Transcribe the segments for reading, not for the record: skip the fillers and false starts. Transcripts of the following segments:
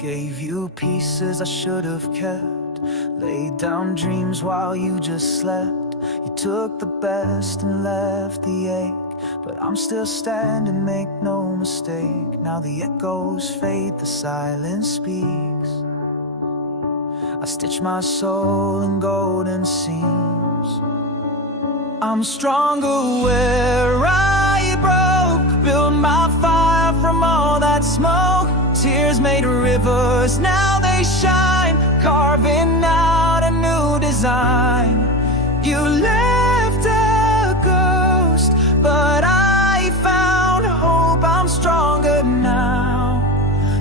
Gave you pieces I should have kept, laid down dreams while you just slept. You took the best and left the ache, but I'm still standing, make no mistake. Now the echoes fade, the silence speaks. I stitch my soul in golden seams. I'm stronger where I broke, build my fire from all that smoke. Tears made rivers, now they shine, carving out a new design. You left a ghost, but I found hope. I'm stronger now,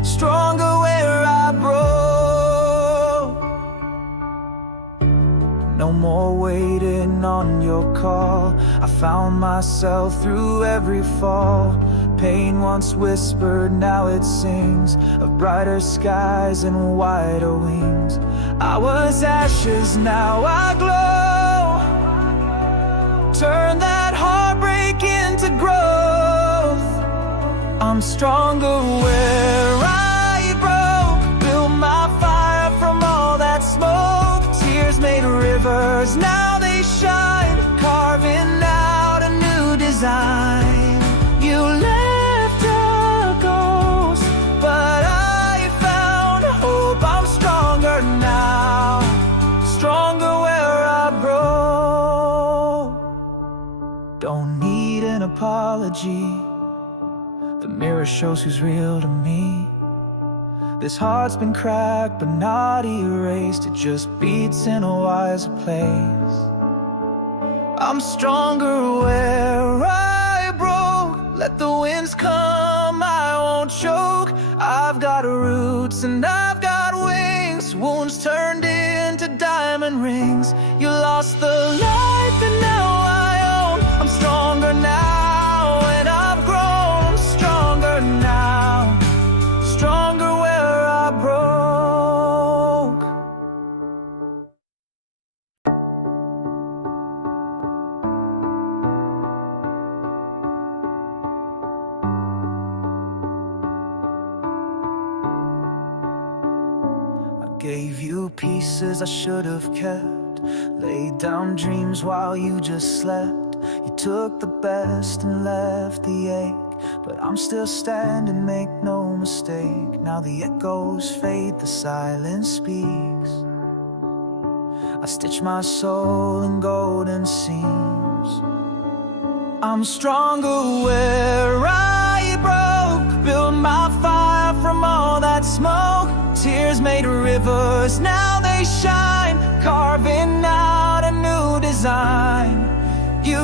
stronger where I broke. No more waiting on your call. I found myself through every fall. Pain once whispered, now it sings of brighter skies and wider wings. I was ashes, now I glow. Turn that heartbreak into growth. I'm stronger where I broke, build my fire from all that smoke. Tears made rivers, now they shine, carving out a new design. You left a ghost, but I found hope. I'm stronger now, stronger where I broke. Don't need an apology, the mirror shows who's real to me. This heart's been cracked but not erased, it just beats in a wiser place. I'm stronger where I broke. Let the winds come, I won't choke. I've got roots and I've got wings. Wounds turned into diamond rings. You lost the light that now I own. I'm stronger now and I've grown. Stronger now, stronger where I broke. Gave you pieces I should have kept, laid down dreams while you just slept. You took the best and left the ache, but I'm still standing, make no mistake. Now the echoes fade, the silence speaks. I stitch my soul in golden seams. I'm stronger where I broke, build my fire from all that smoke. Tears made rivers, now they shine, carving out a new design. You